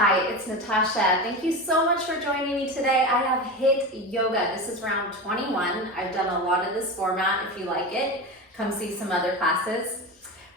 Hi, it's Natasha. Thank you so much for joining me today. I have HIIT Yoga. This is round 21. I've done a lot of this format. If you like it, come see some other classes.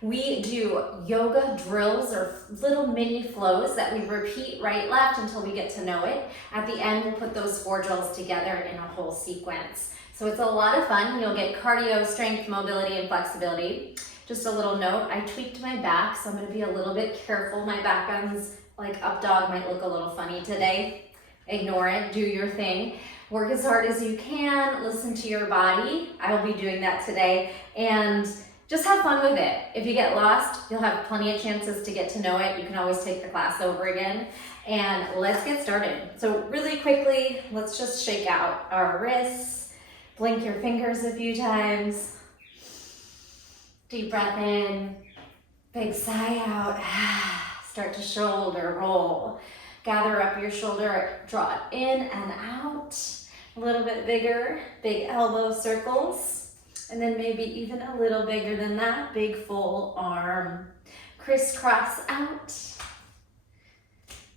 We do yoga drills or little mini flows that we repeat right, left until we get to know it. At the end, we'll put those 4 drills together in a whole sequence. So it's a lot of fun. You'll get cardio, strength, mobility, and flexibility. Just a little note, I tweaked my back, so I'm gonna be a little bit careful. My back bends like up dog might look a little funny today. Ignore it, do your thing. Work as hard as you can, listen to your body. I will be doing that today, and just have fun with it. If you get lost, you'll have plenty of chances to get to know it. You can always take the class over again, and let's get started. So really quickly, let's just shake out our wrists, blink your fingers a few times. Deep breath in, big sigh out. Start to shoulder roll. Gather up your shoulder, draw it in and out. A little bit bigger, big elbow circles. And then maybe even a little bigger than that, big full arm. Crisscross out.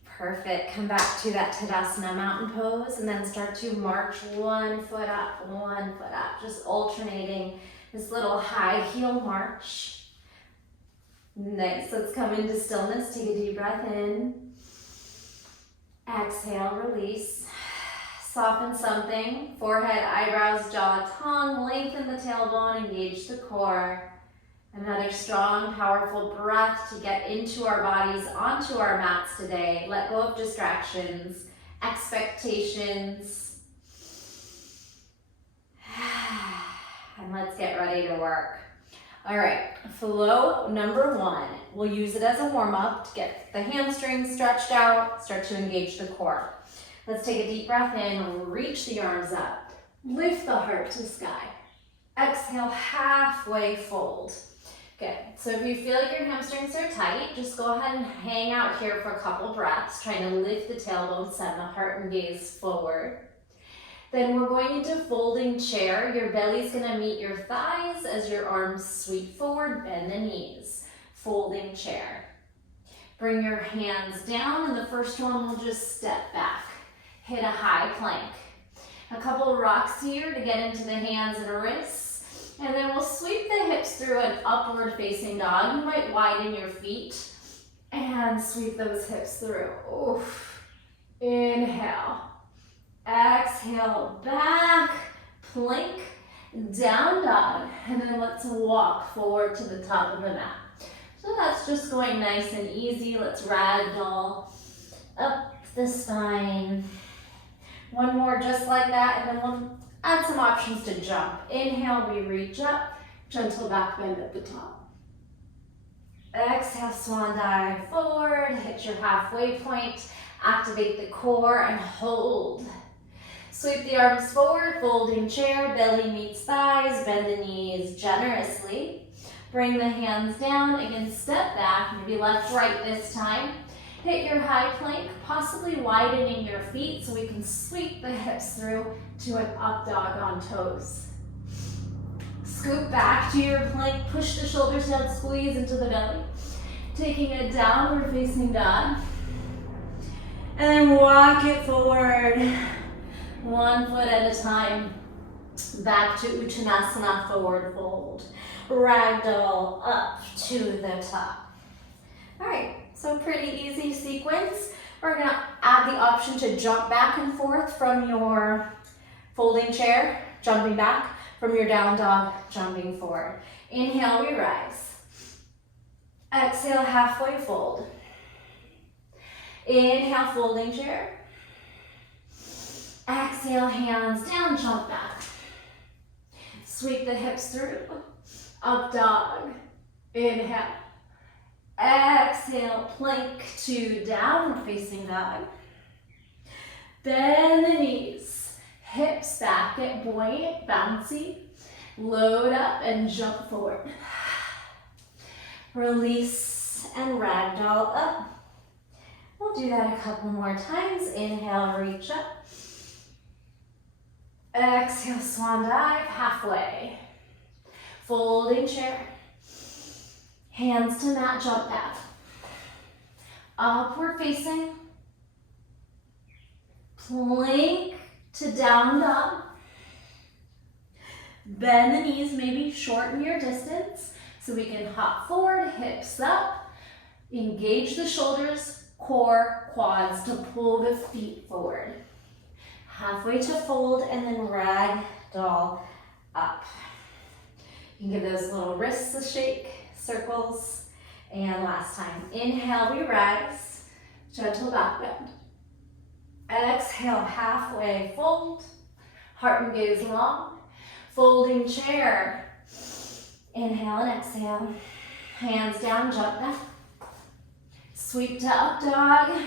Perfect. Come back to that Tadasana mountain pose and then start to march 1 foot up, 1 foot up. Just alternating this little high heel march. Nice, let's come into stillness. Take a deep breath in. Exhale, release. Soften something. Forehead, eyebrows, jaw, tongue. Lengthen the tailbone, engage the core. Another strong, powerful breath to get into our bodies, onto our mats today. Let go of distractions, expectations. And let's get ready to work. All right, flow number 1. We'll use it as a warm-up to get the hamstrings stretched out, start to engage the core. Let's take a deep breath in, reach the arms up, lift the heart to sky. Exhale, halfway fold. Good, so if you feel like your hamstrings are tight, just go ahead and hang out here for a couple breaths, trying to lift the tailbone, send the heart and gaze forward. Then we're going into folding chair. Your belly's gonna meet your thighs as your arms sweep forward, bend the knees. Folding chair. Bring your hands down, and the first one will just step back. Hit a high plank. A couple of rocks here to get into the hands and wrists. And then we'll sweep the hips through an upward facing dog. You might widen your feet and sweep those hips through. Oof. Inhale. Exhale, back, plank, down dog, and then let's walk forward to the top of the mat. So that's just going nice and easy. Let's ragdoll up the spine. One more just like that, and then we'll add some options to jump. Inhale, we reach up, gentle back bend at the top. Exhale, swan dive forward, hit your halfway point, activate the core and hold. Sweep the arms forward, folding chair, belly meets thighs, bend the knees generously. Bring the hands down, again step back, maybe left, right this time. Hit your high plank, possibly widening your feet so we can sweep the hips through to an up dog on toes. Scoop back to your plank, push the shoulders down, squeeze into the belly. Taking a downward facing dog. And then walk it forward. 1 foot at a time, back to Uttanasana, forward fold. Ragdoll up to the top. All right, so pretty easy sequence. We're gonna add the option to jump back and forth from your folding chair, jumping back, from your down dog, jumping forward. Inhale, we rise. Exhale, halfway fold. Inhale, folding chair. Exhale, hands down, jump back. Sweep the hips through. Up dog. Inhale. Exhale, plank to downward facing dog. Bend the knees. Hips back, get buoyant, bouncy. Load up and jump forward. Release and ragdoll up. We'll do that a couple more times. Inhale, reach up. Exhale, swan dive, halfway. Folding chair. Hands to mat, jump back. Upward facing, Plank to down dog. Bend the knees, maybe shorten your distance so we can hop forward, hips up. Engage the shoulders, core, quads to pull the feet forward. Halfway to fold and then ragdoll up. You can give those little wrists a shake, circles. And last time, inhale, we rise, gentle back bend. Exhale, halfway fold, heart and gaze long, folding chair. Inhale and exhale, hands down, jump back. Sweep to up dog.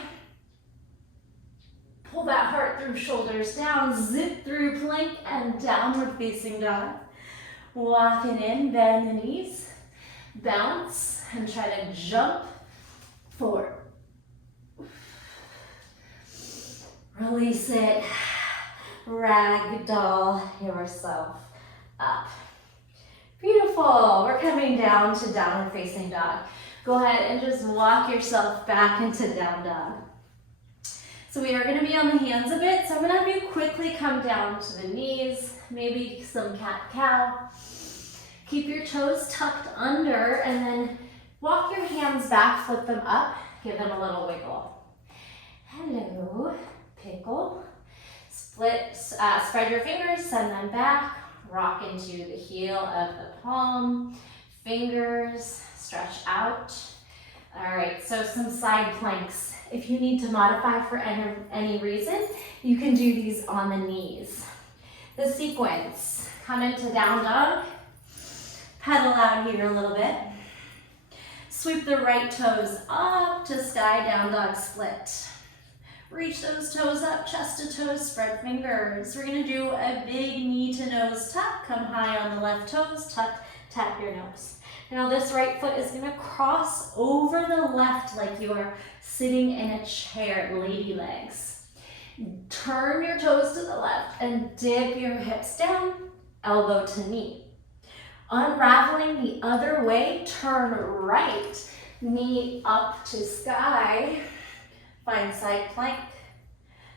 Pull that heart through, shoulders down, zip through plank and downward facing dog. Walking in, bend the knees, bounce, and try to jump forward. Release it, ragdoll yourself up. Beautiful, we're coming down to downward facing dog. Go ahead and just walk yourself back into down dog. So we are gonna be on the hands a bit, so I'm gonna have you quickly come down to the knees, maybe some cat-cow. Keep your toes tucked under and then walk your hands back, flip them up, give them a little wiggle. Hello, pickle. Spread your fingers, send them back, rock into the heel of the palm, fingers, stretch out. All right, so some side planks. If you need to modify for any reason, you can do these on the knees. The sequence, come into down dog, pedal out here a little bit. Sweep the right toes up to sky down dog split. Reach those toes up, chest to toes, spread fingers. We're gonna do a big knee to nose tuck. Come high on the left toes, tuck, tap your nose. Now this right foot is gonna cross over the left like you are sitting in a chair, lady legs. Turn your toes to the left and dip your hips down, elbow to knee. Unraveling the other way, turn right, knee up to sky. Find side plank.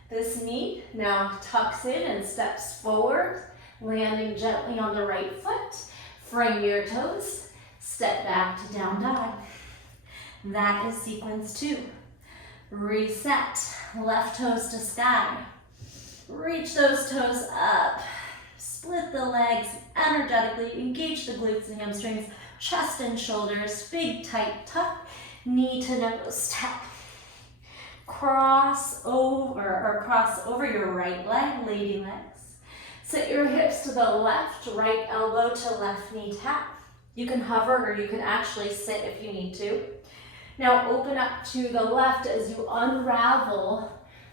This knee now tucks in and steps forward, landing gently on the right foot. Frame your toes, step back to down dog. That is sequence 2. Reset, left toes to sky. Reach those toes up. Split the legs energetically, engage the glutes and hamstrings, chest and shoulders, big tight tuck, knee to nose tap. Cross over your right leg, lady legs. Sit your hips to the left, right elbow to left knee tap. You can hover or you can actually sit if you need to. Now open up to the left as you unravel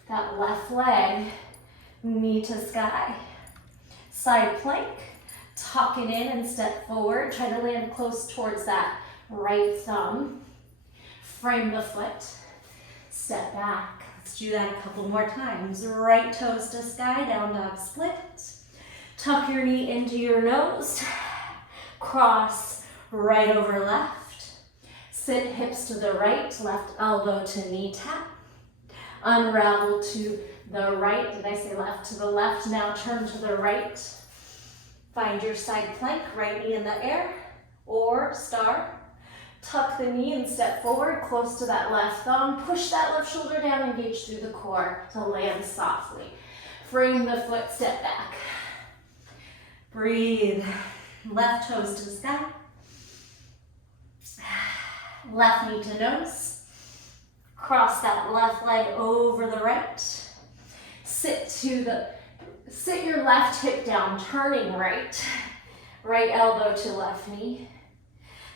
that left leg, knee to sky. Side plank, tuck it in and step forward. Try to land close towards that right thumb. Frame the foot, step back. Let's do that a couple more times. Right toes to sky, down dog split. Tuck your knee into your nose. Cross right over left. Sit hips to the right, left elbow to knee tap. Unravel to the right. Did I say left? To the left. Now turn to the right. Find your side plank, right knee in the air or star. Tuck the knee and step forward close to that left thumb. Push that left shoulder down, engage through the core to land softly. Frame the foot, step back. Breathe. Left toes to the sky. Left knee to nose. Cross that left leg over the right. Sit your left hip down, turning right. Right elbow to left knee.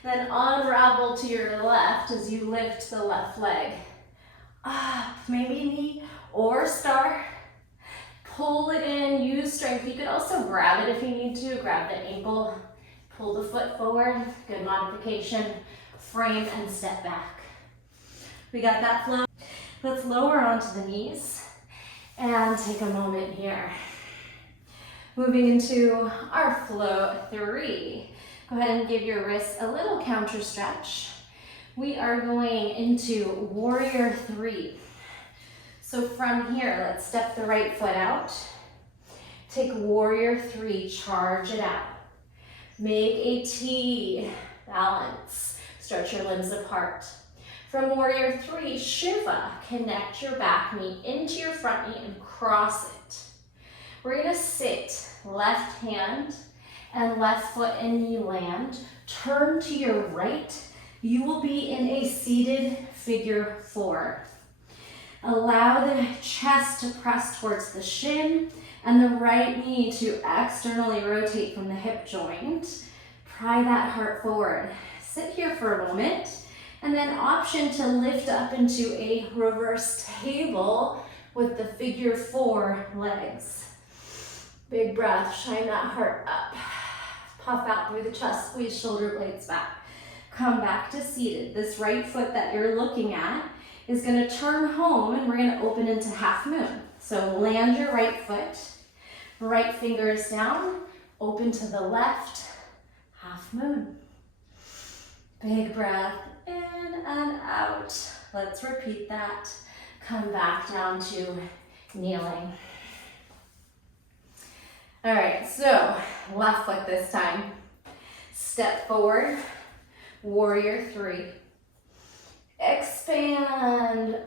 Then unravel to your left as you lift the left leg. Up, maybe knee or star. Pull it in, use strength. You could also grab it if you need to. Grab the ankle, pull the foot forward. Good modification. Frame and step back. We got that flow. Let's lower onto the knees and take a moment here. Moving into our flow 3. Go ahead and give your wrists a little counter stretch. We are going into warrior 3. So from here, let's step the right foot out. Take warrior three, charge it out. Make a T, balance. Stretch your limbs apart. From warrior three, Shiva, connect your back knee into your front knee and cross it. We're gonna sit, left hand and left foot and knee land. Turn to your right. You will be in a seated figure four. Allow the chest to press towards the shin and the right knee to externally rotate from the hip joint. Pry that heart forward. Sit here for a moment, and then option to lift up into a reverse table with the figure four legs. Big breath, shine that heart up. Puff out through the chest, squeeze shoulder blades back. Come back to seated. This right foot that you're looking at is gonna turn home and we're gonna open into half moon. So land your right foot, right fingers down, open to the left, half moon. Big breath in and out. Let's repeat that. Come back down to kneeling. All right, so left foot this time. Step forward, warrior three. Expand,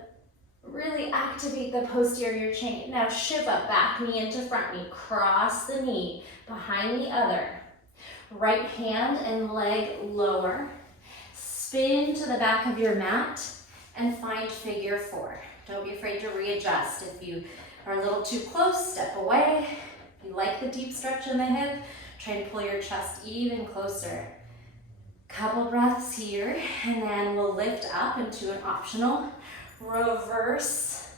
really activate the posterior chain. Now Shiva, back knee into front knee. Cross the knee behind the other. Right hand and leg lower. Spin to the back of your mat and find figure four. Don't be afraid to readjust. If you are a little too close, step away. If you like the deep stretch in the hip, try to pull your chest even closer. Couple breaths here, and then we'll lift up into an optional reverse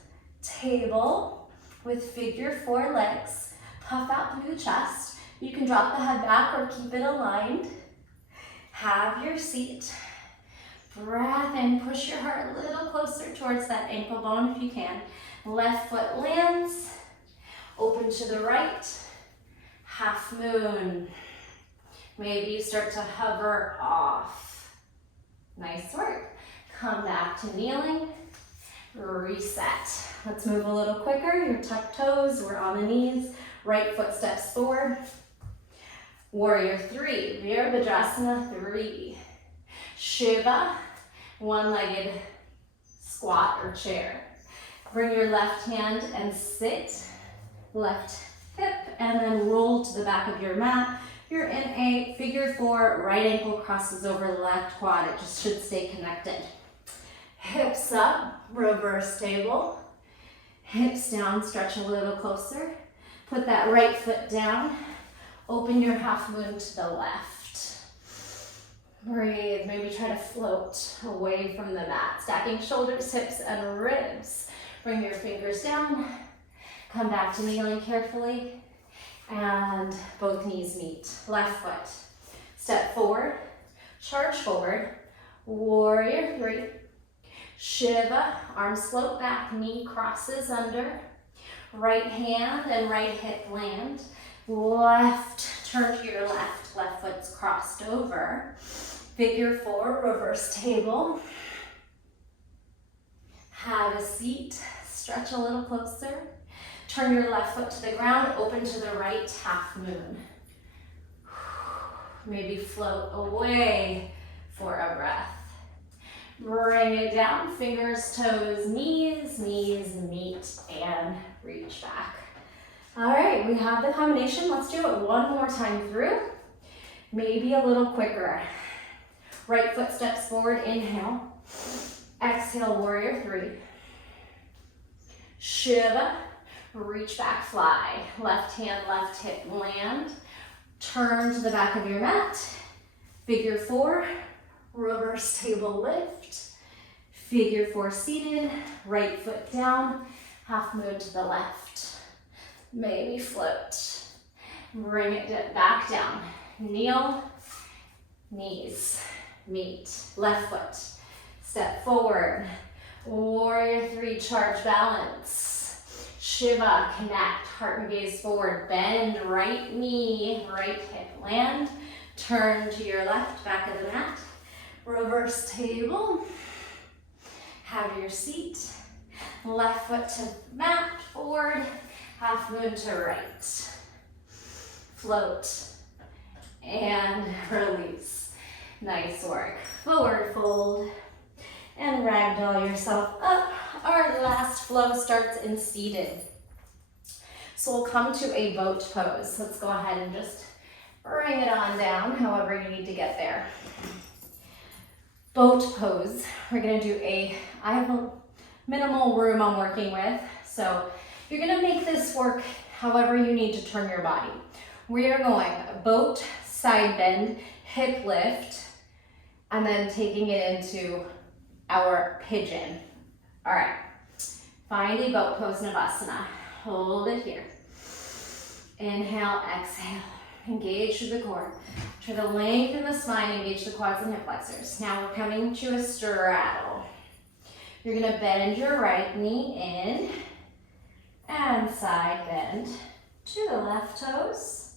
table with figure four legs. Puff out through the chest. You can drop the head back or keep it aligned. Have your seat. Breath in, push your heart a little closer towards that ankle bone if you can. Left foot lands, open to the right, half moon. Maybe you start to hover off. Nice work. Come back to kneeling, reset. Let's move a little quicker. Your tucked toes, we're on the knees. Right foot steps forward. Warrior three, Virabhadrasana three. Shiva, one-legged squat or chair. Bring your left hand and sit, left hip, and then roll to the back of your mat. You're in a figure four, right ankle crosses over left quad. It just should stay connected. Hips up, reverse table. Hips down, stretch a little closer. Put that right foot down. Open your half moon to the left. Breathe, maybe try to float away from the mat. Stacking shoulders, hips, and ribs. Bring your fingers down. Come back to kneeling carefully. And both knees meet. Left foot. Step forward, charge forward. Warrior three. Shiva, arms float back, knee crosses under. Right hand and right hip land. Left, turn to your left. Left foot's crossed over. Figure four, reverse table. Have a seat. Stretch a little closer. Turn your left foot to the ground, open to the right, half moon. Maybe float away for a breath. Bring it down, fingers, toes, knees meet, and reach back. All right, we have the combination. Let's do it one more time through. Maybe a little quicker. Right foot steps forward, inhale. Exhale, warrior three. Shiva. Reach back, fly. Left hand, left hip, land. Turn to the back of your mat. Figure four, reverse table lift. Figure four seated, right foot down, half moon to the left. Maybe float. Bring it back down. Kneel, knees meet. Left foot, step forward. Warrior three, charge balance. Shiva, connect, heart and gaze forward, bend right knee, right hip, land, turn to your left, back of the mat, reverse table, have your seat, Left foot to mat, forward, half moon to right. Float and release. Nice work. Forward fold and ragdoll yourself up. Our last flow starts in seated. So we'll come to a boat pose. Let's go ahead and just bring it on down, however you need to get there. Boat pose. We're gonna do I have a minimal room I'm working with, so you're gonna make this work however you need to turn your body. We are going boat, side bend, hip lift, and then taking it into our pigeon. All right, find a boat pose Navasana. Hold it here. Inhale, exhale. Engage through the core. Try to lengthen the spine, engage the quads and hip flexors. Now we're coming to a straddle. You're gonna bend your right knee in and side bend to the left toes.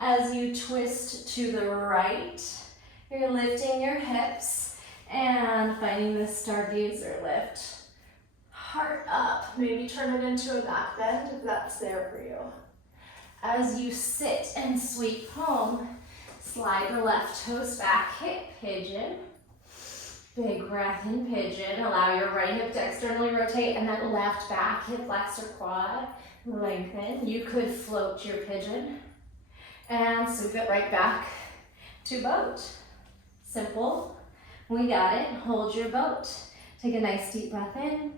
As you twist to the right, you're lifting your hips and finding the stargazer lift. Heart up, maybe turn it into a back bend if that's there for you. As you sit and sweep home, slide the left toes back, hip pigeon. Big breath in pigeon. Allow your right hip to externally rotate and then left back, hip flexor quad, lengthen. You could float your pigeon and sweep it right back to boat. Simple. We got it. Hold your boat. Take a nice deep breath in.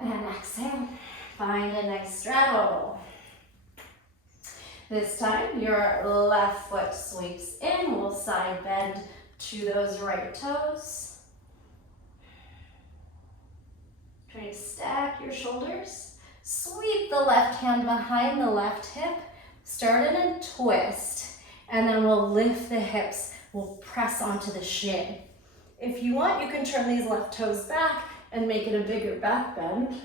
And exhale, find a nice straddle. This time, your left foot sweeps in. We'll side bend to those right toes. Try to stack your shoulders. Sweep the left hand behind the left hip. Start in a twist, and then we'll lift the hips. We'll press onto the shin. If you want, you can turn these left toes back and make it a bigger back bend.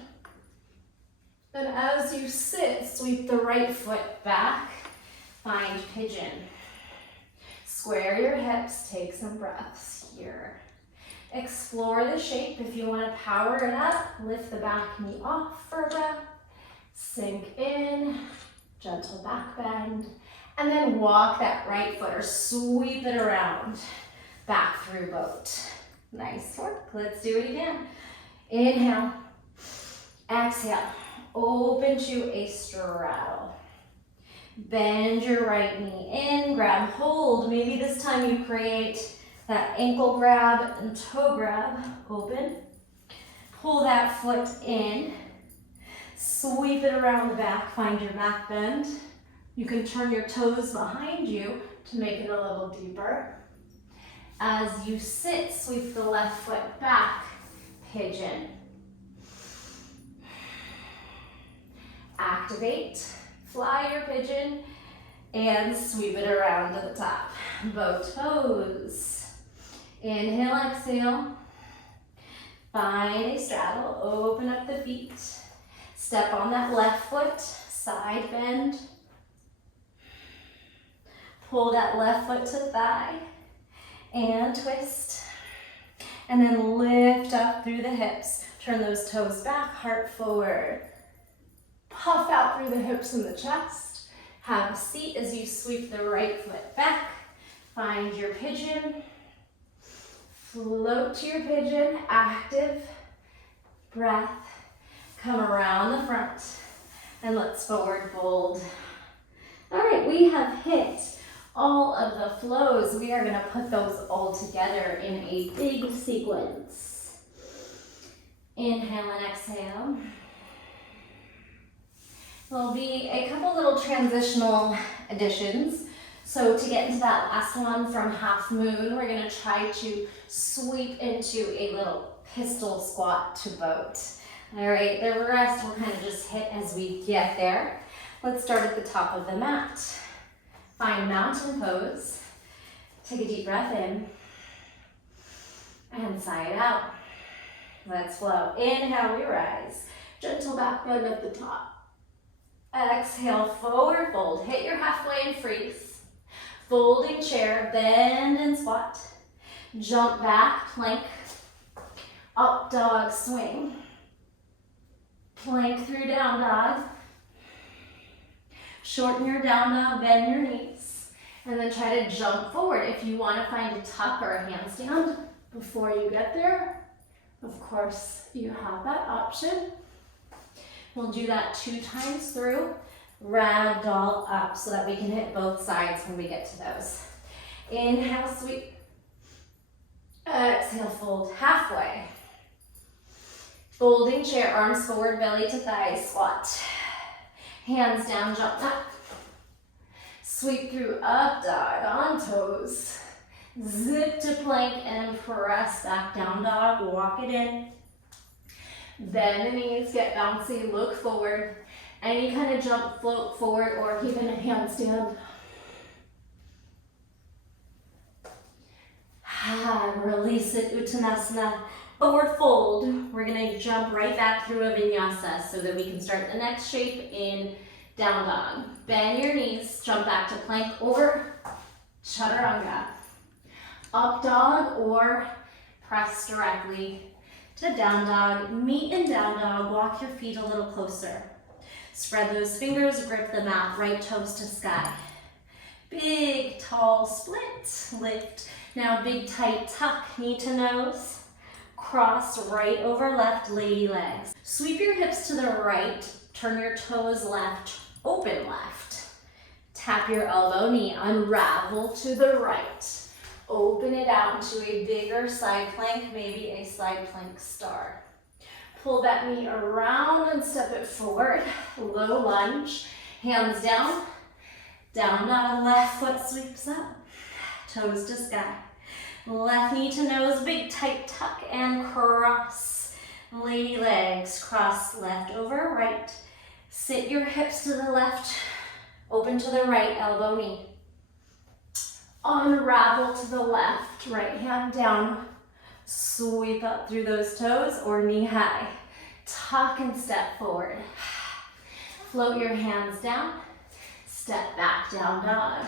Then as you sit, sweep the right foot back, find pigeon. Square your hips, take some breaths here. Explore the shape. If you want to power it up, lift the back knee off for a breath. Sink in, gentle back bend, and then walk that right foot or sweep it around back through boat. Nice work. Let's do it again. Inhale, exhale, open to a straddle. Bend your right knee in, grab hold. Maybe this time you create that ankle grab and toe grab, open. Pull that foot in, sweep it around the back, find your back bend. You can turn your toes behind you to make it a little deeper. As you sit, sweep the left foot back, pigeon. Activate, fly your pigeon, and sweep it around to the top. Boat pose. Inhale, exhale. Find a straddle, open up the feet. Step on that left foot, side bend. Pull that left foot to thigh and twist. And then lift up through the hips. Turn those toes back, heart forward. Puff out through the hips and the chest. Have a seat as you sweep the right foot back. Find your pigeon. Float to your pigeon, active breath. Come around the front and let's forward fold. All right, we have hit all of the flows. We are gonna put those all together in a big sequence. Inhale and exhale. There'll be a couple little transitional additions. So to get into that last one from half moon, we're gonna try to sweep into a little pistol squat to boat. All right, the rest will kind of just hit as we get there. Let's start at the top of the mat. Find mountain pose. Take a deep breath in and sigh it out. Let's flow. Inhale, we rise. Gentle back bend at the top. Exhale, forward fold. Hit your halfway and freeze. Folding chair, bend and squat. Jump back, plank. Up dog swing. Plank through down dog. Shorten your down dog, bend your knees. And then try to jump forward. If you want to find a tuck or a handstand before you get there, of course you have that option. We'll do that 2 times through. Ragdoll up so that we can hit both sides when we get to those. Inhale, sweep. Exhale, fold halfway. Folding chair, arms forward, belly to thigh, squat. Hands down, jump up. Sweep through up dog on toes. Zip to plank and press back down dog, walk it in. Bend the knees, get bouncy, look forward. Any kind of jump, float forward, or even a handstand. Release it, Uttanasana. Forward fold. We're gonna jump right back through a vinyasa so that we can start the next shape in down dog. Bend your knees, jump back to plank or chaturanga. Up dog or press directly to down dog. Meet in down dog, walk your feet a little closer. Spread those fingers, grip the mat, right toes to sky. Big, tall split, lift. Now big, tight tuck, knee to nose. Cross right over left, lady legs. Sweep your hips to the right, turn your toes left, open left. Tap your elbow, knee, unravel to the right. Open it out into a bigger side plank, maybe a side plank star. Pull that knee around and step it forward. Low lunge, hands down. Down dog, left foot sweeps up. Toes to sky. Left knee to nose, big tight tuck and cross. Lady legs, cross left over right. Sit your hips to the left, open to the right, elbow knee. Unravel to the left, right hand down. Sweep up through those toes or knee high. Tuck and step forward. Float your hands down. Step back, down dog.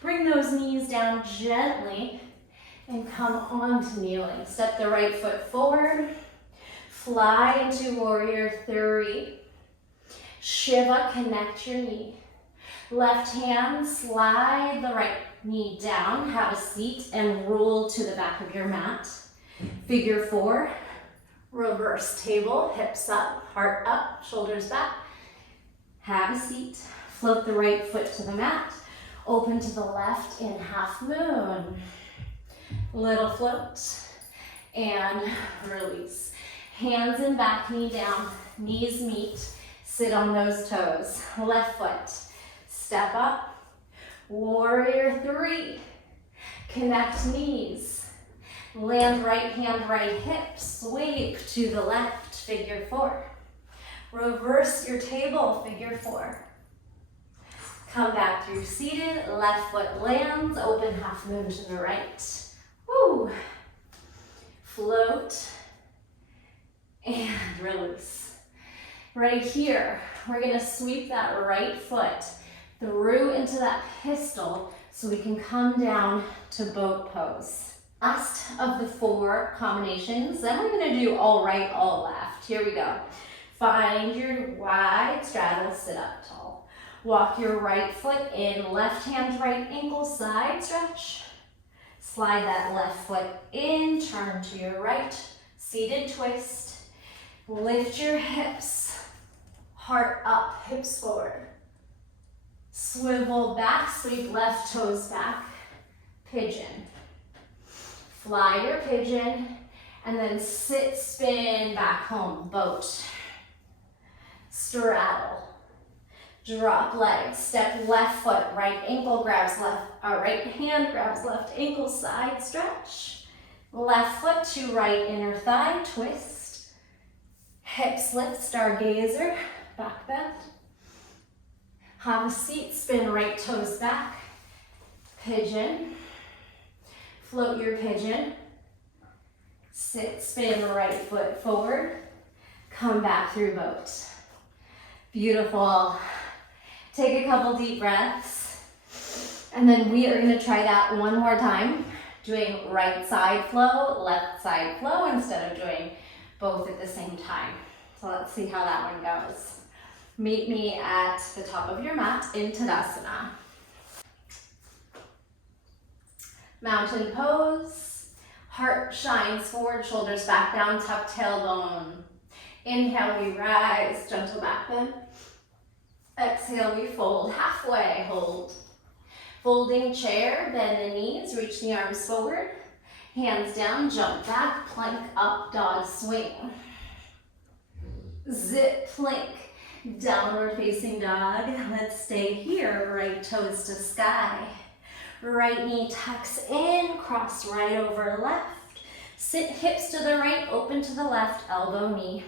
Bring those knees down gently and come on to kneeling. Step the right foot forward. Fly into warrior 3. Shiva, connect your knee. Left hand, slide the right knee down. Have a seat and roll to the back of your mat. Figure 4, reverse table, hips up, heart up, shoulders back. Have a seat. Float the right foot to the mat. Open to the left in half moon. Little float and release. Hands and back, knee down, knees meet. Sit on those toes. Left foot, step up. Warrior 3. Connect knees. Land right hand, right hip. Sweep to the left, figure 4. Reverse your table, figure 4. Come back through seated, left foot lands, open half moon to the right. Woo! Float and release. Right here, we're gonna sweep that right foot through into that pistol so we can come down to boat pose. Last of the 4 combinations, then we're gonna do all right, all left. Here we go. Find your wide straddle, sit up tall. Walk your right foot in, left hand, right ankle, side stretch. Slide that left foot in, turn to your right, seated twist. Lift your hips, heart up, hips forward. Swivel back, sweep left toes back, pigeon. Fly your pigeon, and then sit, spin, back home, boat. Straddle. Drop legs, step left foot, right ankle grabs left, right hand grabs left ankle, side stretch. Left foot to right inner thigh, twist. Hips lift, stargazer, back bend. Have a seat, spin right toes back. Pigeon. Float your pigeon. Sit, spin right foot forward. Come back through boat. Beautiful. Take a couple deep breaths. And then we are gonna try that one more time. doing right side flow, left side flow instead of doing both at the same time. So let's see how that one goes. Meet me at the top of your mat in Tadasana. Mountain pose. Heart shines forward, shoulders back down, tuck tailbone. Inhale, we rise, gentle back bend. Exhale, we fold halfway, hold. Folding chair, bend the knees, reach the arms forward. Hands down, jump back, plank up, dog swing. Zip plank, downward facing dog. Let's stay here, right toes to sky. Right knee tucks in, cross right over left. Sit hips to the right, open to the left, elbow knee.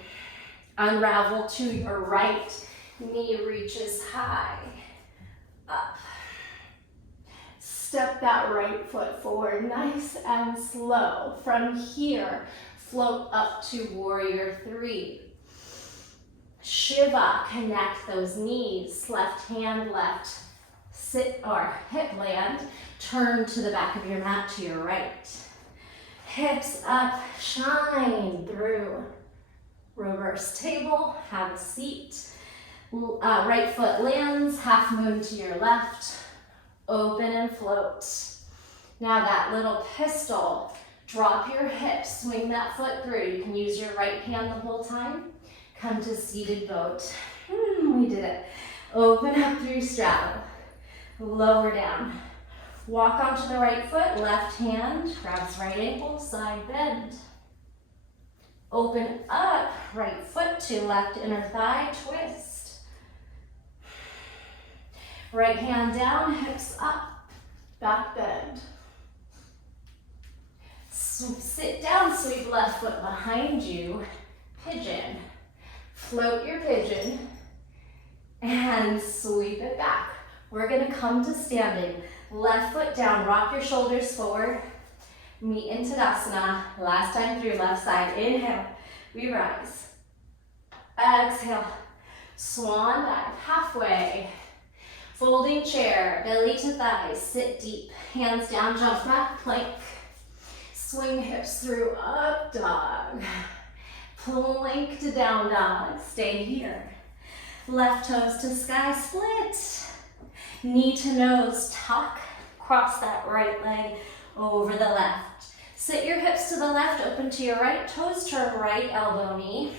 Unravel to your right, knee reaches high, up. Step that right foot forward, nice and slow. From here, float up to warrior three. Shiva, connect those knees, left hand, left sit or hip land, turn to the back of your mat to your right. Hips up, shine through. Reverse table, have a seat. Right foot lands, half moon to your left. Open and float. Now that little pistol, drop your hips, swing that foot through. You can use your right hand the whole time. Come to seated boat. We did it. Open up through straddle. Lower down. Walk onto the right foot, left hand, grabs right ankle, side bend. Open up, right foot to left inner thigh, twist. Right hand down, hips up, back bend. Sit down, sweep left foot behind you, pigeon. Float your pigeon and sweep it back. We're gonna come to standing. Left foot down, rock your shoulders forward. Meet in Tadasana. Last time through, left side. Inhale, we rise. Exhale, swan dive, halfway. Folding chair, belly to thighs, sit deep. Hands down, jump back, plank. Swing hips through, up dog. Plank to down dog, stay here. Left toes to sky, split. Knee to nose, tuck. Cross that right leg over the left. Sit your hips to the left, open to your right. Toes turn right, elbow knee.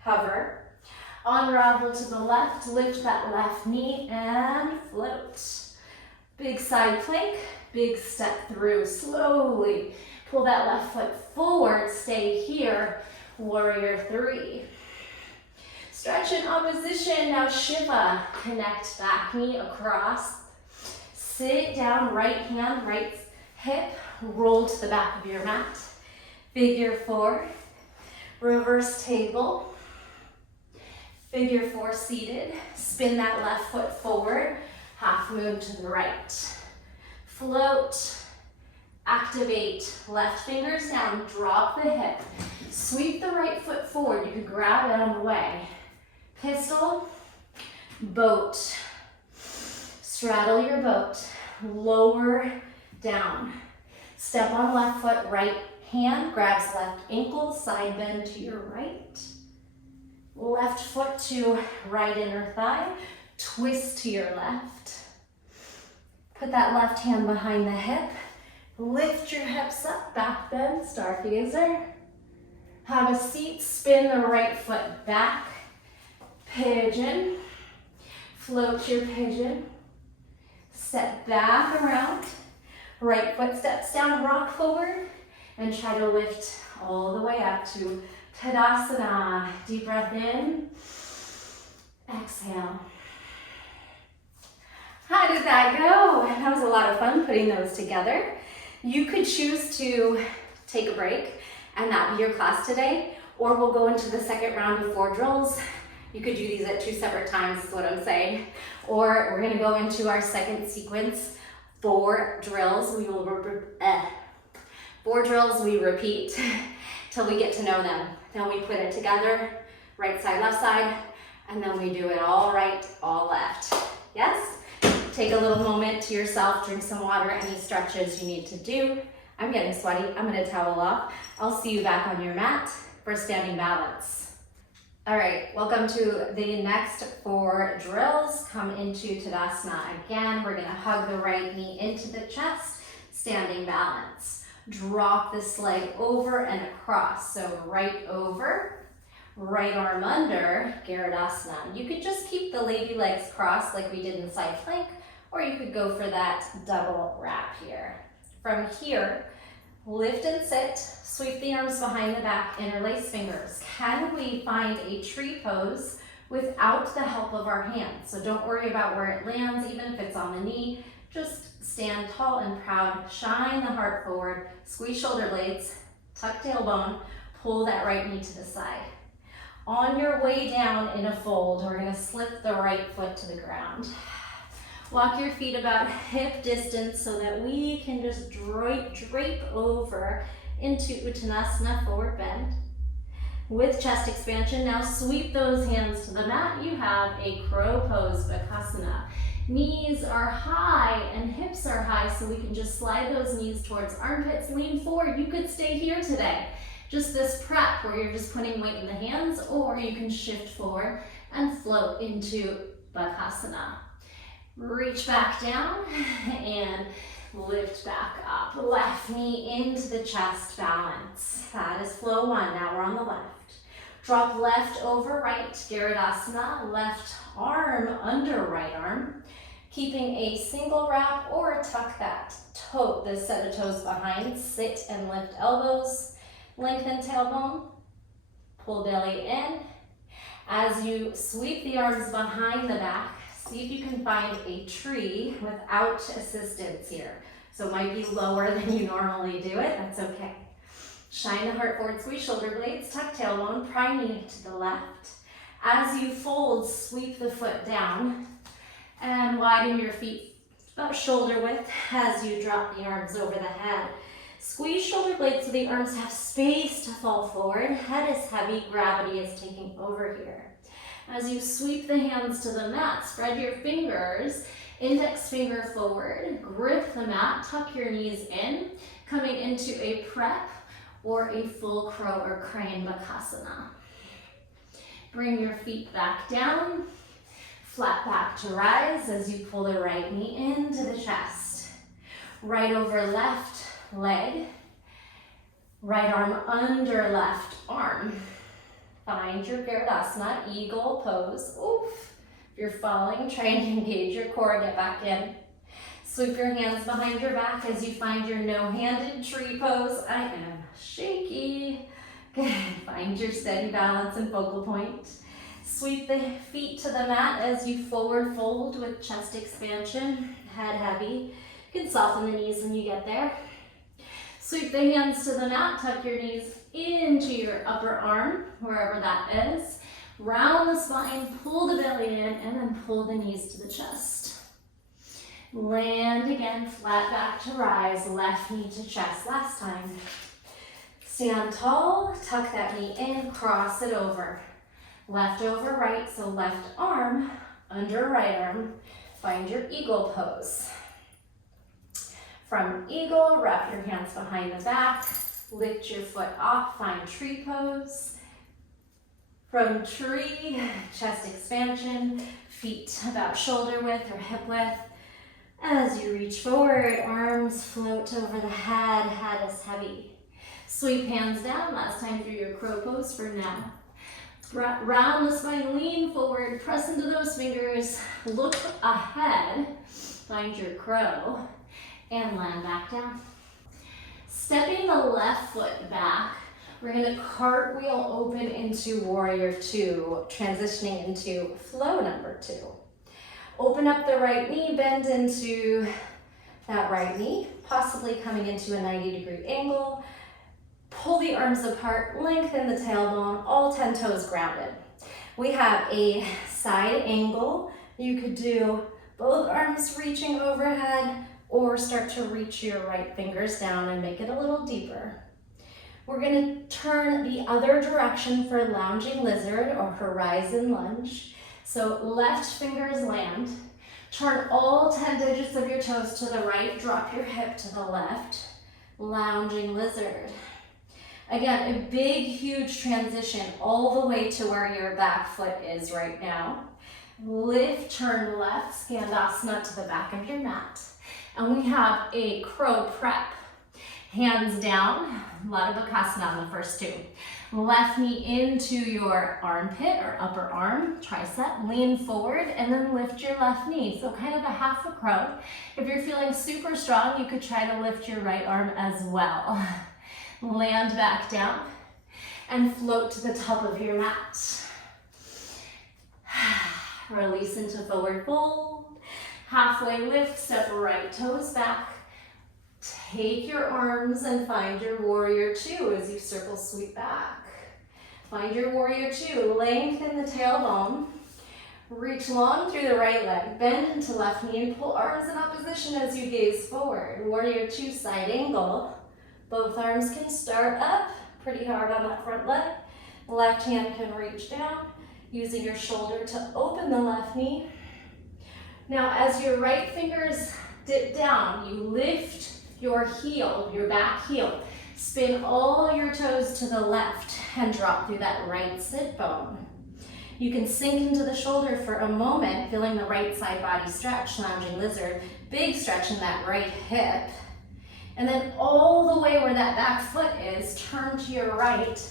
Hover. Unravel to the left, lift that left knee and float. Big side plank, big step through. Slowly pull that left foot forward, stay here. Warrior three. Stretch in opposition, now Shiva. Connect back knee across. Sit down, right hand, right hip, roll to the back of your mat. Figure four, reverse table. Figure four seated. Spin that left foot forward, half moon to the right. Float, activate, left fingers down, drop the hip. Sweep the right foot forward, you can grab it on the way. Pistol, boat. Straddle your boat, lower down. Step on left foot, right hand grabs left ankle, side bend to your right. Left foot to right inner thigh, twist to your left. Put that left hand behind the hip, lift your hips up, back bend, stargazer. Have a seat, spin the right foot back, pigeon. Float your pigeon. Step back around. Right foot steps down, rock forward, and try to lift all the way up to Tadasana. Deep breath in. Exhale. How did that go? That was a lot of fun putting those together. You could choose to take a break and that be your class today, or we'll go into the second round of 4 drills. You could do these at 2 separate times is what I'm saying. Or we're gonna go into our second sequence, 4 drills. 4 drills we repeat till we get to know them. Then we put it together, right side, left side, and then we do it all right, all left. Yes? Take a little moment to yourself, drink some water, any stretches you need to do. I'm getting sweaty. I'm gonna towel off. I'll see you back on your mat for standing balance. All right, welcome to the next 4 drills. Come into Tadasana. Again, we're gonna hug the right knee into the chest, standing balance. Drop this leg over and across. So right over, right arm under, Garudasana. You could just keep the lady legs crossed like we did in side plank, or you could go for that double wrap here. From here, lift and sit, sweep the arms behind the back, interlace fingers. Can we find a tree pose without the help of our hands? So don't worry about where it lands, even if it's on the knee. Just stand tall and proud, shine the heart forward, squeeze shoulder blades, tuck tailbone, pull that right knee to the side. On your way down in a fold, we're gonna slip the right foot to the ground. Walk your feet about hip distance so that we can just drape over into Uttanasana, forward bend. With chest expansion, now sweep those hands to the mat. You have a crow pose, Bakasana. Knees are high and hips are high, so we can just slide those knees towards armpits, lean forward. You could stay here today. Just this prep where you're just putting weight in the hands, or you can shift forward and float into Bakasana. Reach back down and lift back up. Left knee into the chest, balance. That is flow 1. Now we're on the left. Drop left over right, Garudasana. Left arm under right arm. Keeping a single wrap or tuck that toe, the set of toes behind. Sit and lift elbows. Lengthen tailbone. Pull belly in. As you sweep the arms behind the back, see if you can find a tree without assistance here. So it might be lower than you normally do it, that's okay. Shine the heart forward, squeeze shoulder blades, tuck tailbone, pry knee to the left. As you fold, sweep the foot down and widen your feet about shoulder width as you drop the arms over the head. Squeeze shoulder blades so the arms have space to fall forward. Head is heavy, gravity is taking over here. As you sweep the hands to the mat, spread your fingers, index finger forward, grip the mat, tuck your knees in, coming into a prep or a full crow or crane Bakasana. Bring your feet back down, flat back to rise as you pull the right knee into the chest. Right over left leg, right arm under left arm. Find your Garudasana, eagle pose. Oof. If you're falling, try and engage your core, get back in. Sweep your hands behind your back as you find your no-handed tree pose. I am shaky. Good. Find your steady balance and focal point. Sweep the feet to the mat as you forward fold with chest expansion, head heavy. You can soften the knees when you get there. Sweep the hands to the mat, tuck your knees into your upper arm, wherever that is. Round the spine, pull the belly in, and then pull the knees to the chest. Land again, flat back to rise, left knee to chest. Last time. Stand tall, tuck that knee in, cross it over. Left over right, so left arm under right arm. Find your eagle pose. From eagle, wrap your hands behind the back, lift your foot off, find tree pose. From tree, chest expansion, feet about shoulder width or hip width. As you reach forward, arms float over the head, head is heavy. Sweep hands down, last time through your crow pose for now. Round the spine, lean forward, press into those fingers, look ahead, find your crow, and land back down. Stepping the left foot back, we're gonna cartwheel open into warrior 2, transitioning into flow number 2. Open up the right knee, bend into that right knee, possibly coming into a 90-degree angle. Pull the arms apart, lengthen the tailbone, all 10 toes grounded. We have a side angle. You could do both arms reaching overhead, or start to reach your right fingers down and make it a little deeper. We're gonna turn the other direction for lounging lizard or horizon lunge. So left fingers land. Turn all 10 digits of your toes to the right, drop your hip to the left. lounging lizard. Again, a big, huge transition all the way to where your back foot is right now. Lift, turn left, Skandasana to the back of your mat. And we have a crow prep. Hands down, a lot of Bakasana on the first two. Left knee into your armpit or upper arm, tricep, lean forward, and then lift your left knee. So kind of a half a crow. If you're feeling super strong, you could try to lift your right arm as well. Land back down and float to the top of your mat. Release into forward fold. Halfway lift, step right toes back. Take your arms and find your warrior two as you circle sweep back. Find your warrior two, lengthen the tailbone. Reach long through the right leg, bend into left knee and pull arms in opposition as you gaze forward. Warrior two, side angle. Both arms can start up, pretty hard on that front leg. Left hand can reach down, using your shoulder to open the left knee. Now as your right fingers dip down, you lift your heel, your back heel. Spin all your toes to the left and drop through that right sit bone. You can sink into the shoulder for a moment, feeling the right side body stretch, lounging lizard. Big stretch in that right hip. And then all the way where that back foot is, turn to your right,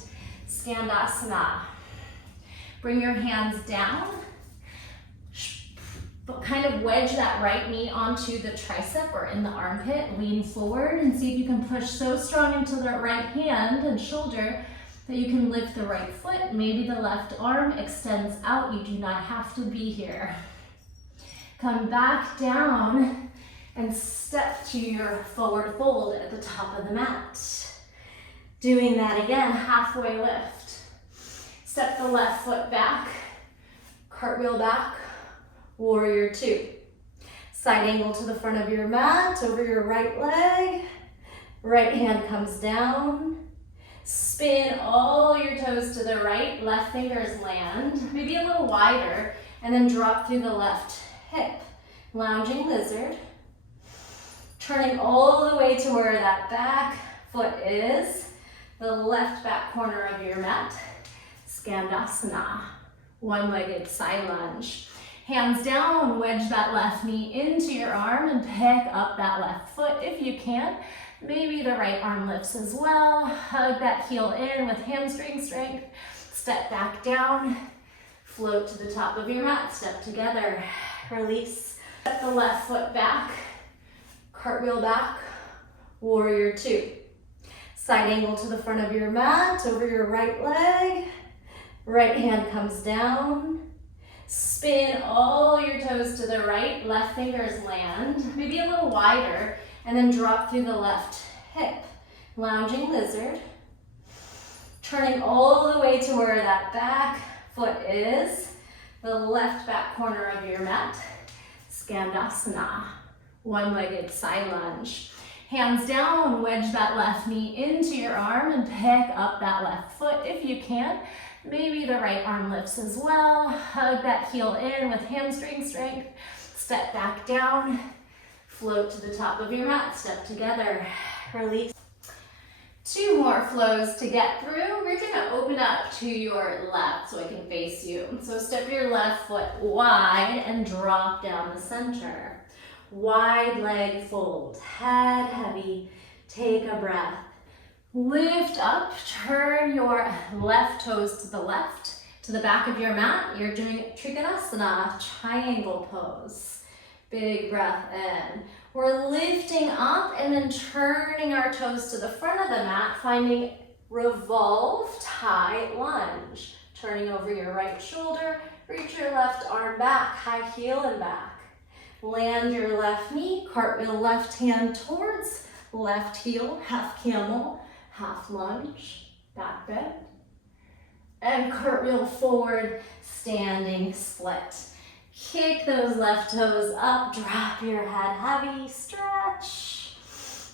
Skandasana. Bring your hands down, but kind of wedge that right knee onto the tricep or in the armpit. Lean forward and see if you can push so strong into the right hand and shoulder that you can lift the right foot. Maybe the left arm extends out. You do not have to be here. Come back down and step to your forward fold at the top of the mat. Doing that again, halfway lift. Step the left foot back, cartwheel back, warrior two. Side angle to the front of your mat, over your right leg. Right hand comes down. Spin all your toes to the right, left fingers land, maybe a little wider, and then drop through the left hip. Lounging lizard. Turning all the way to where that back foot is, the left back corner of your mat. Skandasana, one-legged side lunge. Hands down, wedge that left knee into your arm and pick up that left foot if you can. Maybe the right arm lifts as well. Hug that heel in with hamstring strength. Step back down, float to the top of your mat, step together, release. Step the left foot back, cartwheel back, warrior two. Side angle to the front of your mat, over your right leg. Right hand comes down. Spin all your toes to the right, left fingers land, maybe a little wider, and then drop through the left hip. Lounging lizard. Turning all the way to where that back foot is, the left back corner of your mat. Skandasana, one-legged side lunge. Hands down, wedge that left knee into your arm and pick up that left foot if you can. Maybe the right arm lifts as well. Hug that heel in with hamstring strength. Step back down, float to the top of your mat, step together, release. Two more flows to get through. We're gonna open up to your left so I can face you. So step your left foot wide and drop down the center. Wide leg fold, head heavy, take a breath. Lift up, turn your left toes to the left, to the back of your mat. You're doing Trikonasana, triangle pose. Big breath in. We're lifting up and then turning our toes to the front of the mat, finding revolved high lunge. Turning over your right shoulder, reach your left arm back, high heel and back. Land your left knee, cartwheel left hand towards left heel, half camel, half lunge, back bend, and cartwheel forward, standing split. Kick those left toes up, drop your head heavy, stretch.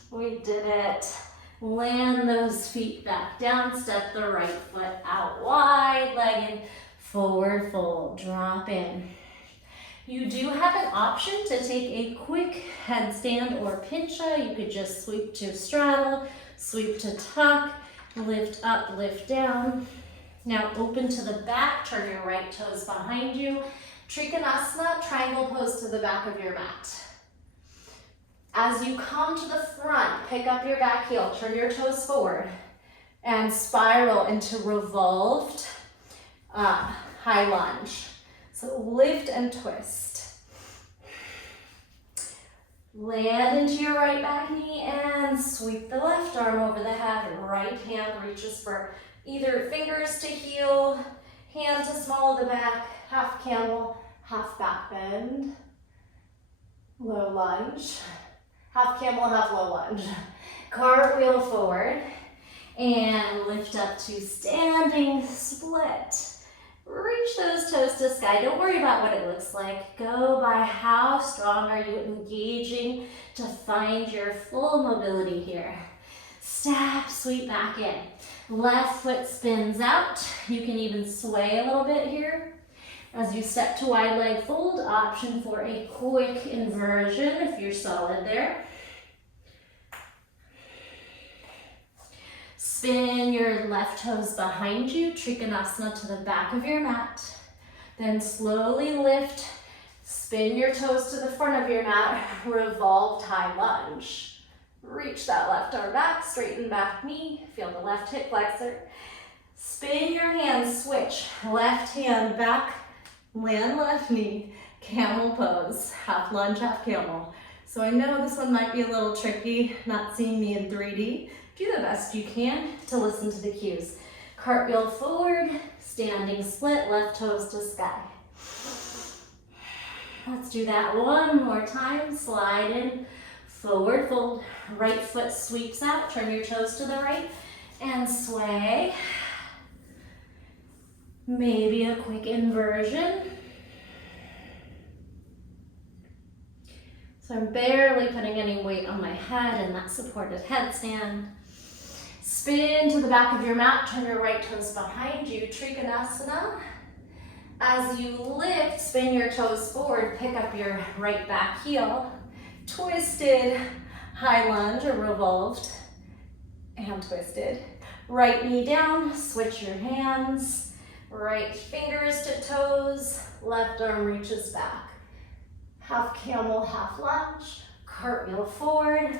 We did it. Land those feet back down, step the right foot out wide, leg in, forward fold, drop in. You do have an option to take a quick headstand or pincha. You could just sweep to straddle, sweep to tuck, lift up, lift down. Now open to the back, turn your right toes behind you. Trikonasana, triangle pose to the back of your mat. As you come to the front, pick up your back heel, turn your toes forward, and spiral into revolved high lunge. So lift and twist. Land into your right back knee and sweep the left arm over the head. Right hand reaches for either fingers to heel, hand to small of the back, half camel, half back bend, low lunge, half camel, half low lunge. Cartwheel forward and lift up to standing split. Reach those toes to sky. Don't worry about what it looks like. Go by how strong are you engaging to find your full mobility here. Step, sweep back in. Left foot spins out. You can even sway a little bit here. As you step to wide leg fold, option for a quick inversion if you're solid there. Spin your left toes behind you, Trikonasana to the back of your mat. Then slowly lift, spin your toes to the front of your mat, revolved high lunge. Reach that left arm back, straighten back knee, feel the left hip flexor. Spin your hands, switch, left hand back, land left knee, camel pose, half lunge, half camel. So I know this one might be a little tricky, not seeing me in 3D. Do the best you can to listen to the cues. Cartwheel forward, standing split, left toes to sky. Let's do that one more time. Slide in, forward fold, right foot sweeps out, turn your toes to the right, and sway. Maybe a quick inversion. So I'm barely putting any weight on my head in that supported headstand. Spin to the back of your mat, turn your right toes behind you, Trikonasana. As you lift, spin your toes forward, pick up your right back heel, twisted high lunge or revolved and twisted. Right knee down, switch your hands, right fingers to toes, left arm reaches back. Half camel, half lunge, cartwheel forward,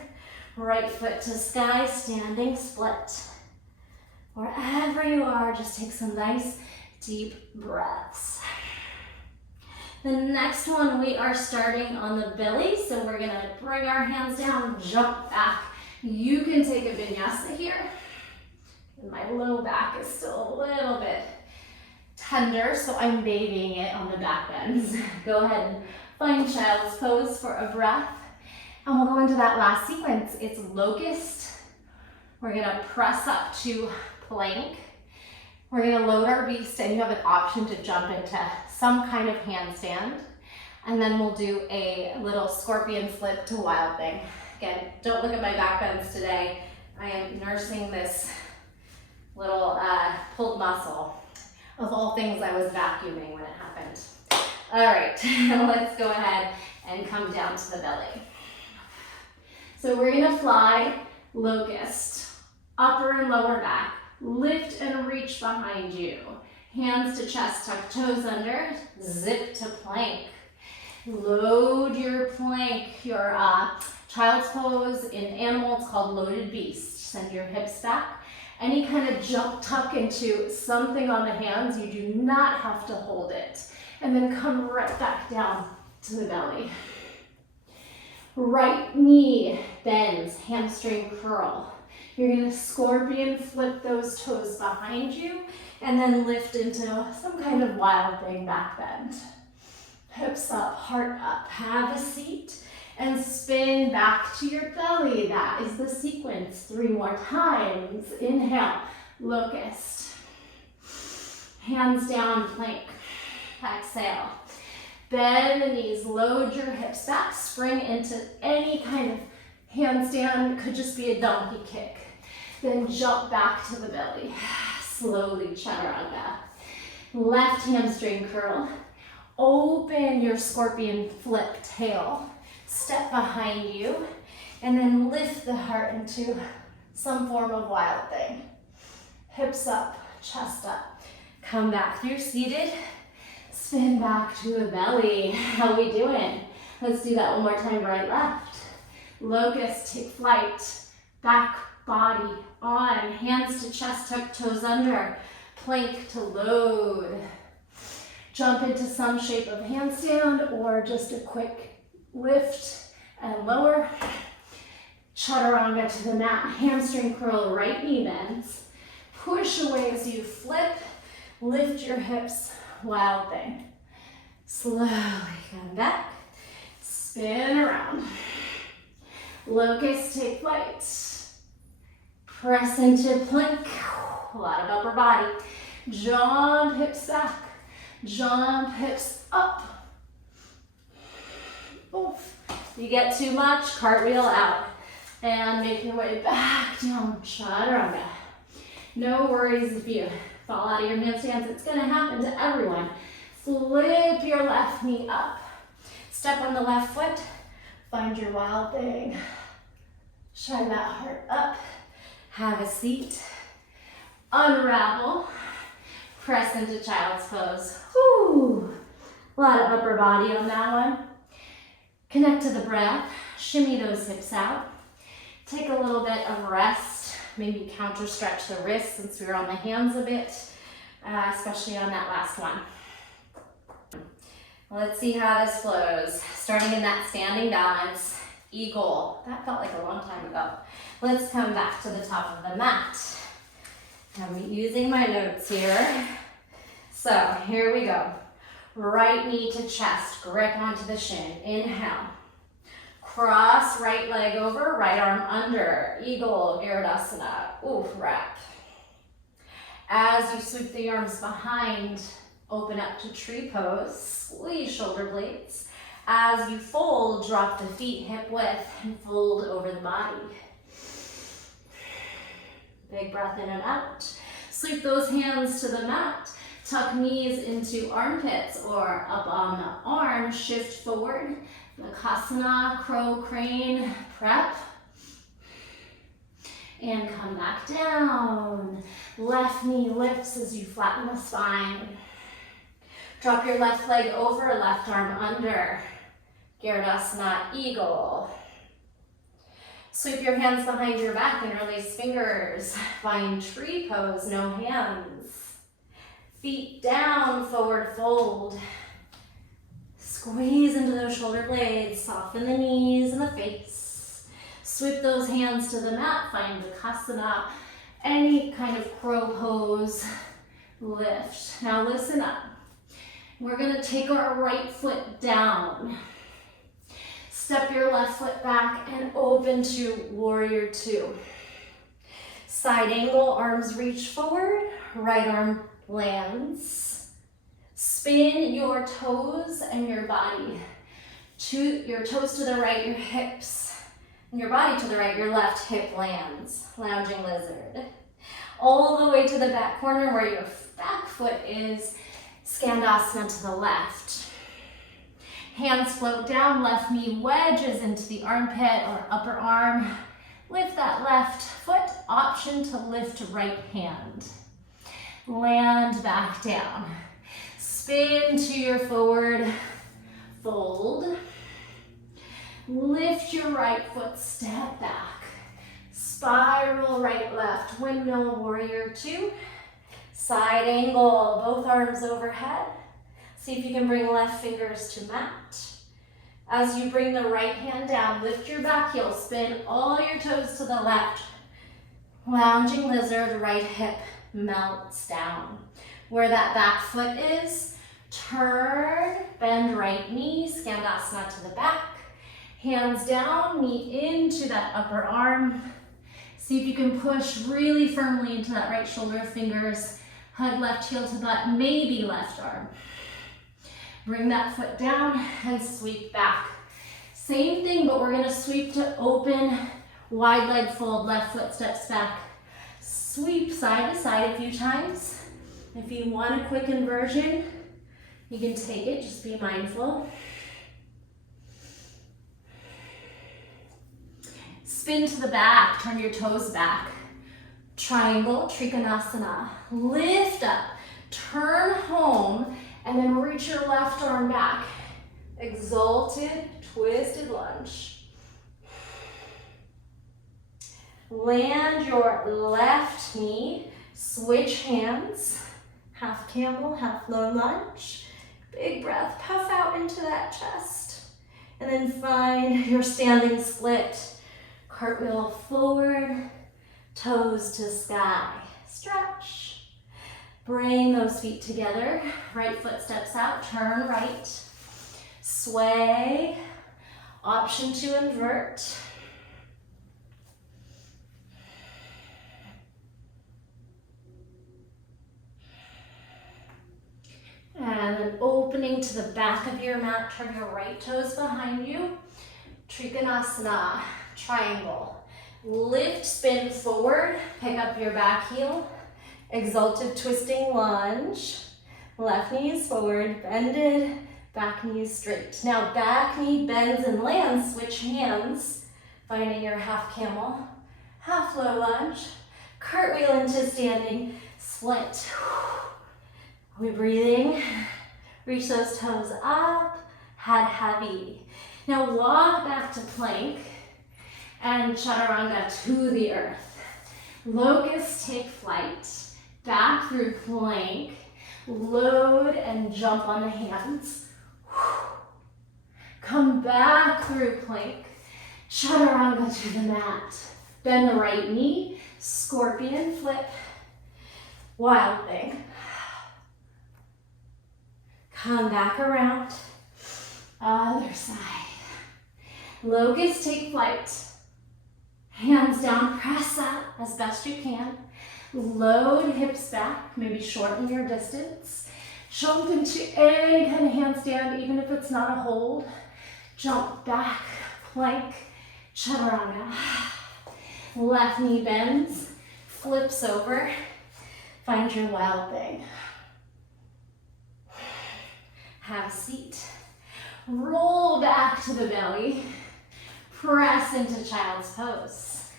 right foot to sky, standing split. Wherever you are, just take some nice deep breaths. The next one, we are starting on the belly, so we're gonna bring our hands down, jump back. You can take a vinyasa here. My low back is still a little bit tender, so I'm babying it on the back bends. Go ahead and find child's pose for a breath. And we'll go into that last sequence. It's locust. We're gonna press up to plank. We're gonna load our beast, and you have an option to jump into some kind of handstand. And then we'll do a little scorpion flip to wild thing. Again, don't look at my back bends today. I am nursing this little pulled muscle. Of all things, I was vacuuming when it happened. All right, let's go ahead and come down to the belly. So we're gonna fly locust, upper and lower back, lift and reach behind you. Hands to chest, tuck toes under, zip to plank. Load your plank, your child's pose. In animal, it's called loaded beast. Send your hips back. Any kind of jump tuck into something on the hands, you do not have to hold it. And then come right back down to the belly. Right knee bends, hamstring curl. You're gonna scorpion flip those toes behind you and then lift into some kind of wild thing back bend. Hips up, heart up, have a seat and spin back to your belly. That is the sequence. 3 more times. Inhale, locust. Hands down, plank. Exhale. Bend the knees, load your hips back, spring into any kind of handstand. Could just be a donkey kick. Then jump back to the belly. Slowly chaturanga. Left hamstring curl. Open your scorpion flip tail. Step behind you, and then lift the heart into some form of wild thing. Hips up, chest up. Come back through seated. Spin back to a belly. How we doing? Let's do that one more time, right, left. Locust, take flight. Back, body on. Hands to chest, tuck toes under. Plank to load. Jump into some shape of handstand or just a quick lift and lower. Chaturanga to the mat. Hamstring curl, right knee bends. Push away as you flip. Lift your hips. Wild thing. Slowly come back. Spin around. Locust, take flight. Press into plank. A lot of upper body. Jump hips back. Jump hips up. Oof. You get too much, cartwheel out. And make your way back down. Chaturanga. No worries if you fall out of your handstands. It's going to happen to everyone. Flip your left knee up. Step on the left foot. Find your wild thing. Shine that heart up. Have a seat. Unravel. Press into child's pose. Whew. A lot of upper body on that one. Connect to the breath. Shimmy those hips out. Take a little bit of rest. Maybe counter stretch the wrists since we were on the hands a bit, especially on that last one. Let's see how this flows. Starting in that standing balance, eagle. That felt like a long time ago. Let's come back to the top of the mat. I'm using my notes here. So here we go. Right knee to chest, grip onto the shin. Inhale. Cross right leg over, right arm under. Eagle, Garudasana. Oof, wrap. As you sweep the arms behind, open up to tree pose. Squeeze shoulder blades. As you fold, drop the feet hip width and fold over the body. Big breath in and out. Sweep those hands to the mat. Tuck knees into armpits or up on the arm. Shift forward. Bakasana, crow, crane, prep. And come back down. Left knee lifts as you flatten the spine. Drop your left leg over, left arm under. Garudasana, eagle. Sweep your hands behind your back and release fingers. Find tree pose, no hands. Feet down, forward fold. Squeeze into those shoulder blades, soften the knees and the face. Sweep those hands to the mat, find Bakasana, any kind of crow pose, lift. Now listen up. We're gonna take our right foot down. Step your left foot back and open to warrior two. Side angle, arms reach forward, right arm lands. Spin your toes and your body. Your toes to the right, your hips. And your body to the right, your left hip lands. Lounging lizard. All the way to the back corner where your back foot is. Skandasana to the left. Hands float down, left knee wedges into the armpit or upper arm. Lift that left foot, option to lift right hand. Land back down. Spin to your forward fold. Lift your right foot, step back. Spiral right, left, windmill warrior two. Side angle, both arms overhead. See if you can bring left fingers to mat. As you bring the right hand down, lift your back heel, spin all your toes to the left. Lounging lizard, right hip melts down. Where that back foot is, turn, bend right knee, Skandasana to the back. Hands down, knee into that upper arm. See if you can push really firmly into that right shoulder, fingers. Hug left heel to butt, maybe left arm. Bring that foot down and sweep back. Same thing, but we're gonna sweep to open, wide leg fold, left foot steps back. Sweep side to side a few times. If you want a quick inversion, You can take it, just be mindful. Spin to the back, turn your toes back. Triangle, Trikonasana. Lift up, turn home, and then reach your left arm back. Exalted, twisted lunge. Land your left knee, switch hands. Half camel, half low lunge. Big breath, puff out into that chest. And then find your standing split. Cartwheel forward, toes to sky. Stretch. Bring those feet together. Right foot steps out, turn right. Sway. Option to invert. And then opening to the back of your mat, turn your right toes behind you. Trikonasana, triangle. Lift, spin forward, pick up your back heel. Exalted twisting lunge. Left knee is forward, bended, back knee is straight. Now back knee bends and lands, switch hands. Finding your half camel, half low lunge. Cartwheel into standing, split. We're breathing, reach those toes up, head heavy. Now walk back to plank and chaturanga to the earth. Locust, take flight, back through plank, load and jump on the hands. Come back through plank, chaturanga to the mat. Bend the right knee, scorpion, flip, wild thing. Come back around, other side. Locust, take flight. Hands down, press up as best you can. Load hips back, maybe shorten your distance. Jump into any kind of handstand, even if it's not a hold. Jump back, plank, chaturanga. Left knee bends, flips over. Find your wild thing. Have a seat. Roll back to the belly. Press into child's pose.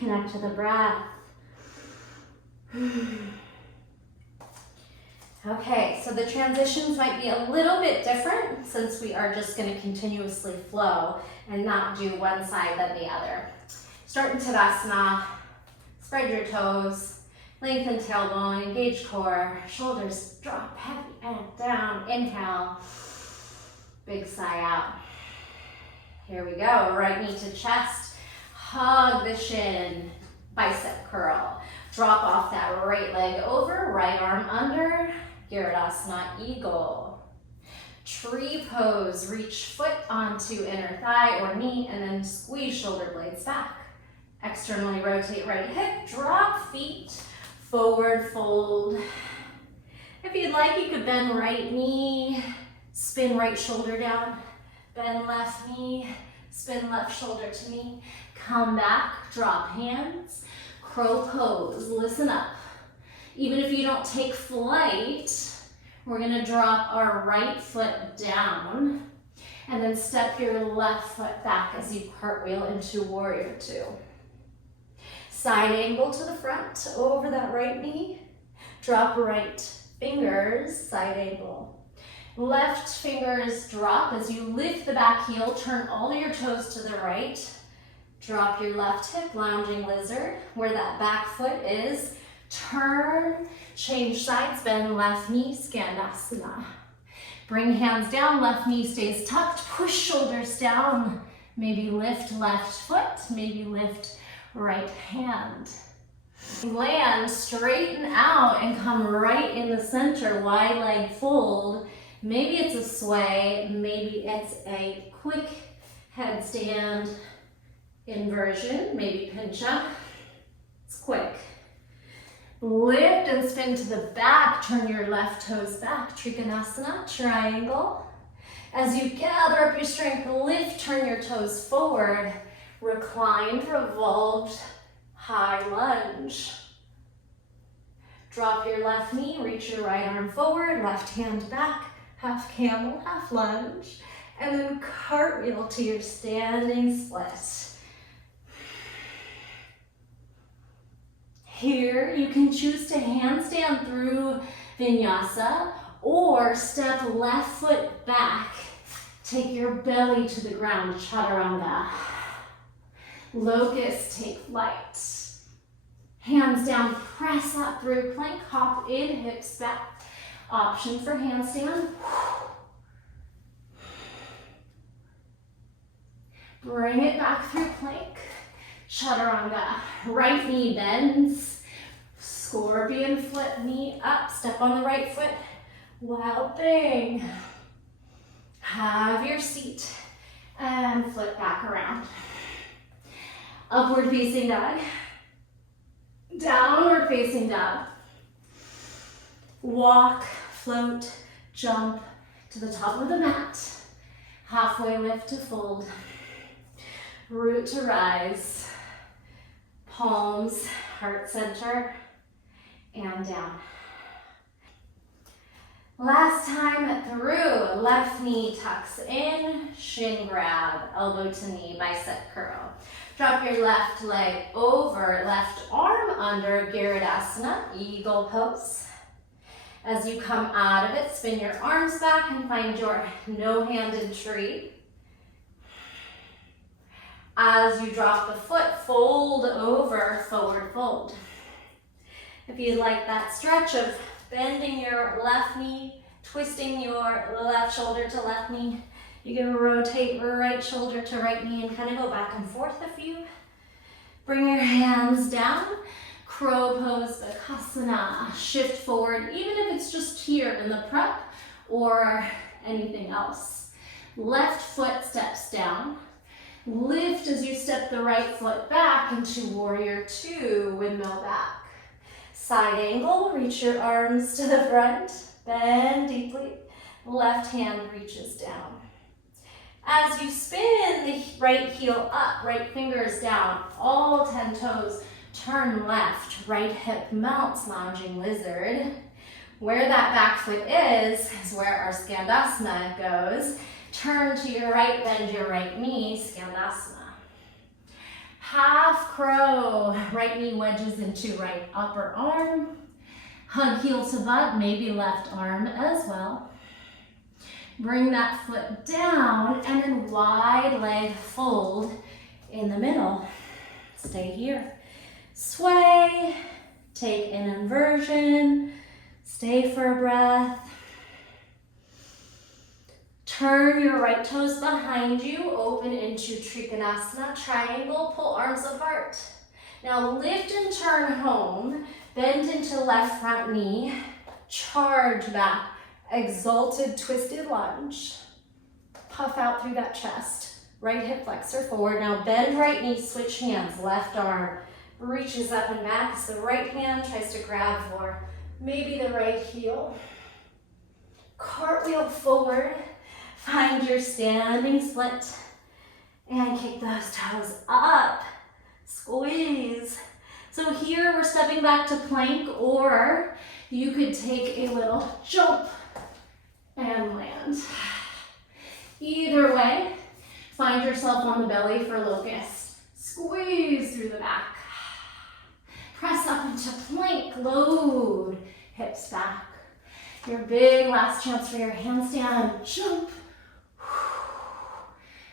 Connect to the breath. Okay, so the transitions might be a little bit different since we are just going to continuously flow and not do one side then the other. Start in Tadasana. Spread your toes. Lengthen tailbone, engage core, shoulders drop heavy and down. Inhale, big sigh out. Here we go, right knee to chest, hug the shin, bicep curl. Drop off that right leg over, right arm under, Girdasana, eagle. Tree pose, reach foot onto inner thigh or knee and then squeeze shoulder blades back. Externally rotate right hip, drop feet. Forward fold. If you'd like, you could bend right knee, spin right shoulder down, bend left knee, spin left shoulder to knee. Come back, drop hands, crow pose, listen up. Even if you don't take flight, we're gonna drop our right foot down and then step your left foot back as you cartwheel into warrior two. Side angle to the front, over that right knee. Drop right fingers, side angle. Left fingers drop as you lift the back heel, turn all your toes to the right. Drop your left hip, lounging lizard, where that back foot is. Turn, change sides, bend left knee, Skandasana. Bring hands down, left knee stays tucked, push shoulders down. Maybe lift left foot, maybe lift right hand. Land, straighten out and come right in the center, wide leg fold. Maybe it's a sway, maybe it's a quick headstand inversion, maybe pinch up. It's quick. Lift and spin to the back, turn your left toes back, Trikonasana, triangle. As you gather up your strength, lift, turn your toes forward. Reclined, revolved, high lunge. Drop your left knee, reach your right arm forward, left hand back, half camel, half lunge, and then cartwheel to your standing split. Here, you can choose to handstand through vinyasa or step left foot back. Take your belly to the ground, chaturanga. Locust, take flight. Hands down, press up through plank, hop in, hips back. Option for handstand. Bring it back through plank. Chaturanga. Right knee bends. Scorpion flip, knee up. Step on the right foot. Wild thing. Have your seat and flip back around. Upward facing dog. Downward facing dog. Walk, float, jump to the top of the mat. Halfway lift to fold. Root to rise. Palms, heart center, and down. Last time through, left knee tucks in, shin grab, elbow to knee, bicep curl. Drop your left leg over, left arm under, Giridasana, eagle pose. As you come out of it, spin your arms back and find your no-handed tree. As you drop the foot, fold over, forward fold. If you'd like that stretch of bending your left knee, twisting your left shoulder to left knee, you can rotate right shoulder to right knee and kind of go back and forth a few. Bring your hands down, crow pose, Bakasana, shift forward, even if it's just here in the prep or anything else. Left foot steps down. Lift as you step the right foot back into warrior two, windmill back. Side angle, reach your arms to the front, bend deeply. Left hand reaches down. As you spin the right heel up, right fingers down, all 10 toes, turn left, right hip mounts, lounging lizard. Where that back foot is where our Skandasana goes. Turn to your right, bend your right knee, Skandasana. Half crow, right knee wedges into right upper arm. Hug heel to butt, maybe left arm as well. Bring that foot down and then wide leg fold in the middle. Stay here. Sway, take an inversion, stay for a breath. Turn your right toes behind you, open into Trikonasana, triangle, pull arms apart. Now lift and turn home, bend into left front knee, charge back, exalted twisted lunge. Puff out through that chest, right hip flexor forward. Now bend right knee, switch hands, left arm reaches up and back as the right hand tries to grab for maybe the right heel. Cartwheel forward. Find your standing split and kick those toes up. Squeeze. So here we're stepping back to plank, or you could take a little jump and land. Either way, find yourself on the belly for locust. Squeeze through the back. Press up into plank, load, hips back. Your big last chance for your handstand, jump.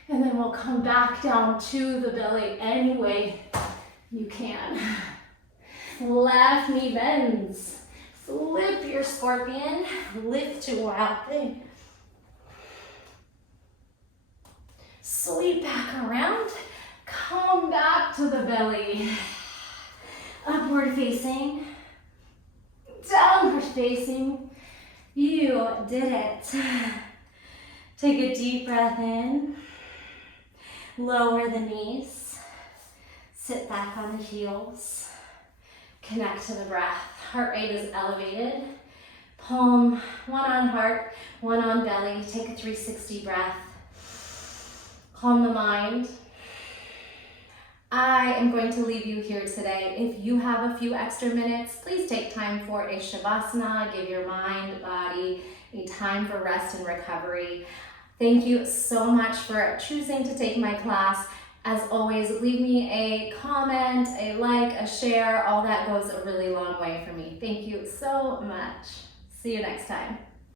And then we'll come back down to the belly any way you can. Left knee bends. Flip your scorpion, lift to wild thing. Sweep back around, come back to the belly. Upward facing, downward facing. You did it. Take a deep breath in. Lower the knees. Sit back on the heels. Connect to the breath. Heart rate is elevated. Palm, one on heart, one on belly. Take a 360 breath. Calm the mind. I am going to leave you here today. If you have a few extra minutes, please take time for a Shavasana. Give your mind, body a time for rest and recovery. Thank you so much for choosing to take my class. As always, leave me a comment, a like, a share. All that goes a really long way for me. Thank you so much. See you next time.